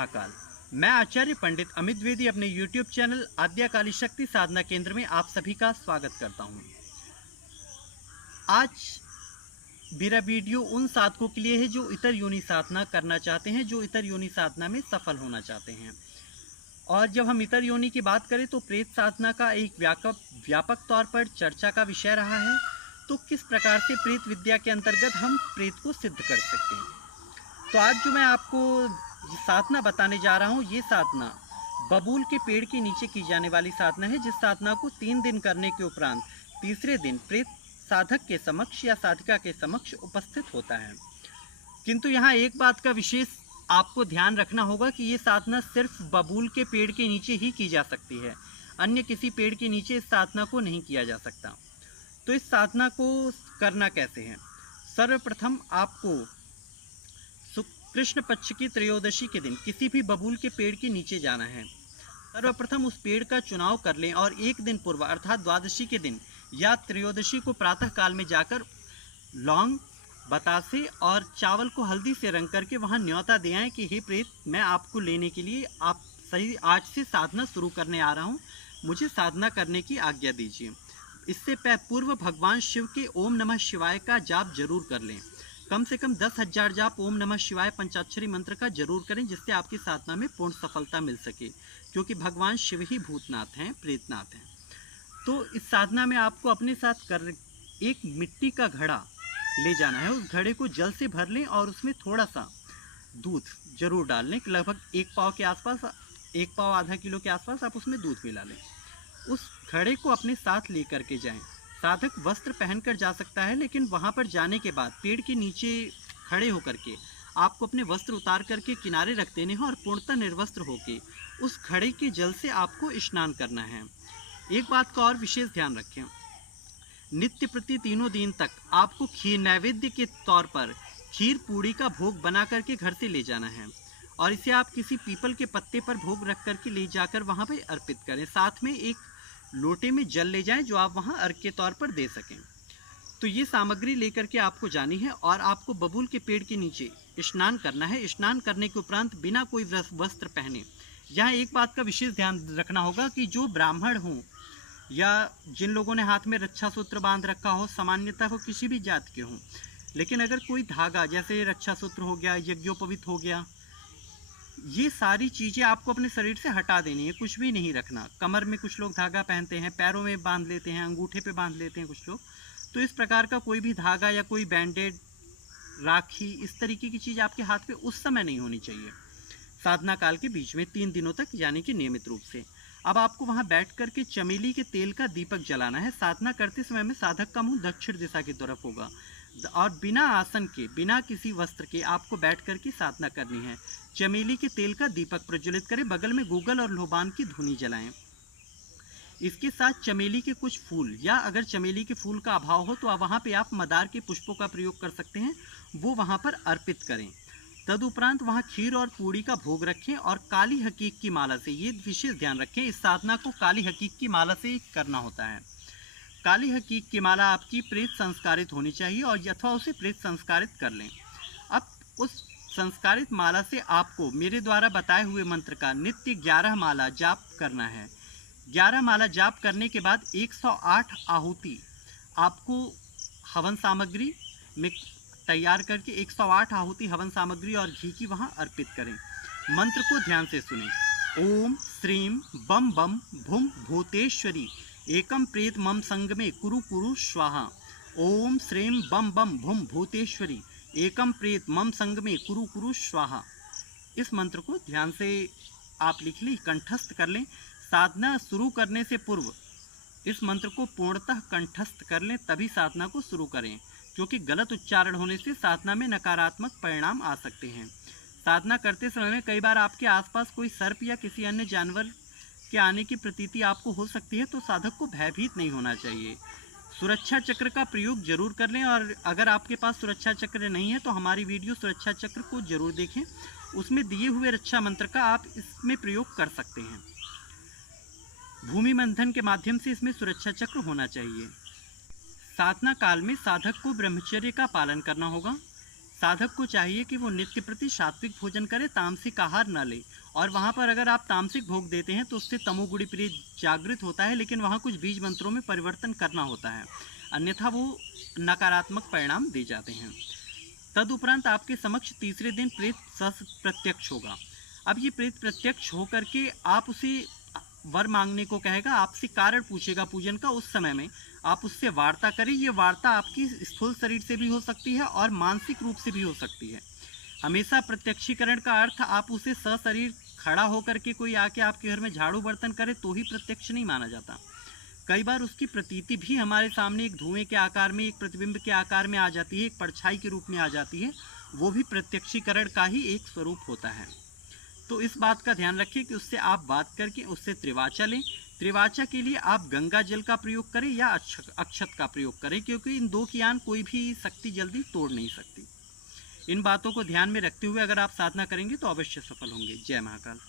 महाकाल। मैं आचार्य पंडित अमित द्विवेदी अपने YouTube channel आद्यकाली शक्ति साधना केंद्र में आप सभी का स्वागत करता हूं। आज मेरा वीडियो उन साधकों के लिए है जो इतर योनि साधना करना चाहते हैं, जो इतर योनि साधना में सफल होना चाहते हैं। और जब हम इतर योनि की बात करें तो प्रेत साधना का एक व्यापक तौर पर चर्चा का विषय रहा है। तो किस प्रकार से प्रेत विद्या के अंतर्गत हम प्रेत को सिद्ध कर सकते हैं। तो आज जो मैं आपको साधना बताने जा रहा हूँ, ये साधना बबूल के पेड़ के नीचे की जाने वाली साधना है, जिस साधना को 3 दिन करने के उपरांत तीसरे दिन प्रेत साधक के समक्ष या साधिका के समक्ष उपस्थित होता है। किंतु यहाँ एक बात का विशेष आपको ध्यान रखना होगा कि ये साधना सिर्फ बबूल के पेड़ के नीचे ही की जा सकती है, अन्य किसी पेड़ के नीचे इस साधना को नहीं किया जा सकता। तो इस साधना को करना कैसे है? सर्वप्रथम आपको कृष्ण पक्ष की त्रयोदशी के दिन किसी भी बबूल के पेड़ के नीचे जाना है। सर्वप्रथम उस पेड़ का चुनाव कर लें और एक दिन पूर्व अर्थात द्वादशी के दिन या त्रयोदशी को प्रातः काल में जाकर लौंग, बतासे और चावल को हल्दी से रंग करके वहां न्योता दे आएं कि हे प्रेत, मैं आपको लेने के लिए आप सही आज से साधना शुरू करने आ रहा हूं, मुझे साधना करने की आज्ञा दीजिए। इससे पूर्व भगवान शिव के ओम नमः शिवाय का जाप जरूर कर लें। कम से कम 10,000 जाप ओम नमः शिवाय पंचाक्षरी मंत्र का जरूर करें, जिससे आपकी साधना में पूर्ण सफलता मिल सके, क्योंकि भगवान शिव ही भूतनाथ हैं, प्रेतनाथ हैं। तो इस साधना में आपको अपने साथ एक मिट्टी का घड़ा ले जाना है। उस घड़े को जल से भर लें और उसमें थोड़ा सा दूध जरूर डाल लें। लगभग 1 पाव के आसपास, 1 पाव आधा किलो के आसपास आप उसमें दूध मिला लें। उस घड़े को अपने साथ ले करके जाएं। साधक वस्त्र पहनकर जा सकता है, लेकिन वहां पर जाने के बाद पेड़ के नीचे खड़े होकर के आपको अपने वस्त्र उतार करके किनारे रख देने हैं और पूर्णतः निर्वस्त्र होकर उस घड़े के जल से आपको स्नान करना है। एक बात का और विशेष ध्यान रखें, नित्य प्रति 3 दिन तक आपको खीर नैवेद्य के तौर पर खीर पूड़ी का भोग बना करके घर से ले जाना है और इसे आप किसी पीपल के पत्ते पर भोग रख करके ले जाकर वहां पर अर्पित करें। साथ में एक लोटे में जल ले जाएं जो आप वहां अर्घ के तौर पर दे सकें। तो ये सामग्री लेकर के आपको जानी है और आपको बबूल के पेड़ के नीचे स्नान करना है। स्नान करने के उपरांत बिना कोई वस्त्र पहने, यहाँ एक बात का विशेष ध्यान रखना होगा कि जो ब्राह्मण हों या जिन लोगों ने हाथ में रक्षा सूत्र बांध रखा हो, सामान्यतः वो किसी भी जात के हों, लेकिन अगर कोई धागा जैसे रक्षा सूत्र हो गया, यज्ञोपवीत हो गया, ये सारी चीज़ें आपको अपने शरीर से हटा देनी है, कुछ भी नहीं रखना। कमर में कुछ लोग धागा पहनते हैं, पैरों में बांध लेते हैं, अंगूठे पे बांध लेते हैं कुछ लोग। तो इस प्रकार का कोई भी धागा या कोई बैंडेड, राखी, इस तरीके की चीज़ आपके हाथ पे उस समय नहीं होनी चाहिए, साधना काल के बीच में 3 दिनों तक, यानी कि नियमित रूप से। अब आपको वहाँ बैठ कर के चमेली के तेल का दीपक जलाना है। साधना करते समय में साधक का मुँह दक्षिण दिशा की तरफ होगा और बिना आसन के, बिना किसी वस्त्र के आपको बैठ कर के साधना करनी है। चमेली के तेल का दीपक प्रज्वलित करें, बगल में गूगल और लोबान की धुनी जलाएं। इसके साथ चमेली के कुछ फूल, या अगर चमेली के फूल का अभाव हो तो वहाँ पे आप मदार के पुष्पों का प्रयोग कर सकते हैं, वो वहाँ पर अर्पित करें। तदुपरांत वहाँ खीर और पूड़ी का भोग रखें और काली हकीक की माला से, ये विशेष ध्यान रखें, इस साधना को काली हकीक की माला से करना होता है। काली हकीक की माला आपकी प्रेत संस्कारित होनी चाहिए और अथवा उसे प्रेत संस्कारित कर लें। अब उस संस्कारित माला से आपको मेरे द्वारा बताए हुए मंत्र का नित्य 11 माला जाप करना है। 11 माला जाप करने के बाद 108 आहुति आपको हवन सामग्री में तैयार करके 108 आहुति हवन सामग्री और घी की वहां अर्पित करें। मंत्र को ध्यान से सुनें। ओम श्रीम बम बम भूम भूतेश्वरी एकम प्रेत मम संग में कुरु कुरु स्वाहा। ओम श्रीम बम बम भूम भूतेश्वरी एकम प्रेत मम संग में कुरु कुरु स्वाहा। इस मंत्र को ध्यान से आप लिख लें, कंठस्थ कर लें। साधना शुरू करने से पूर्व इस मंत्र को पूर्णतः कंठस्थ कर लें, तभी साधना को शुरू करें, क्योंकि गलत उच्चारण होने से साधना में नकारात्मक परिणाम आ सकते हैं। साधना करते समय में कई बार आपके आसपास कोई सर्प या किसी अन्य जानवर के आने की प्रतीति आपको हो सकती है, तो साधक को भयभीत नहीं होना चाहिए। सुरक्षा चक्र का प्रयोग जरूर कर लें, और अगर आपके पास सुरक्षा चक्र नहीं है तो हमारी वीडियो सुरक्षा चक्र को जरूर देखें, उसमें दिए हुए रक्षा मंत्र का आप इसमें प्रयोग कर सकते हैं। भूमि मंथन के माध्यम से इसमें सुरक्षा चक्र होना चाहिए। साधना काल में साधक को ब्रह्मचर्य का पालन करना होगा। साधक को चाहिए कि वो नित्य प्रति सात्विक भोजन करे, तामसिक आहार न ले। और वहाँ पर अगर आप तामसिक भोग देते हैं तो उससे तमोगुणी प्रिय जागृत होता है, लेकिन वहाँ कुछ बीज मंत्रों में परिवर्तन करना होता है, अन्यथा वो नकारात्मक परिणाम दे जाते हैं। तदुपरांत आपके समक्ष तीसरे दिन प्रेत प्रत्यक्ष होगा। अब ये प्रेत प्रत्यक्ष होकर के आप उसे वर मांगने को कहेगा, आपसे कारण पूछेगा पूजन का। उस समय में आप उससे वार्ता करें। ये वार्ता आपकी स्थूल शरीर से भी हो सकती है और मानसिक रूप से भी हो सकती है। हमेशा प्रत्यक्षीकरण का अर्थ आप उसे सशरीर खड़ा होकर के कोई आके आपके घर में झाड़ू बर्तन करे तो ही प्रत्यक्ष नहीं माना जाता। कई बार उसकी प्रतीति भी हमारे सामने एक धुएं के आकार में, एक प्रतिबिंब के आकार में आ जाती है, एक परछाई के रूप में आ जाती है। वो भी प्रत्यक्षीकरण का ही एक स्वरूप होता है। तो इस बात का ध्यान रखिए कि उससे आप बात करके उससे त्रिवाचा लें। त्रिवाचा के लिए आप गंगा जल का प्रयोग करें या अक्षत का प्रयोग करें, क्योंकि इन दो की आन कोई भी शक्ति जल्दी तोड़ नहीं सकती। इन बातों को ध्यान में रखते हुए अगर आप साधना करेंगे तो अवश्य सफल होंगे। जय महाकाल।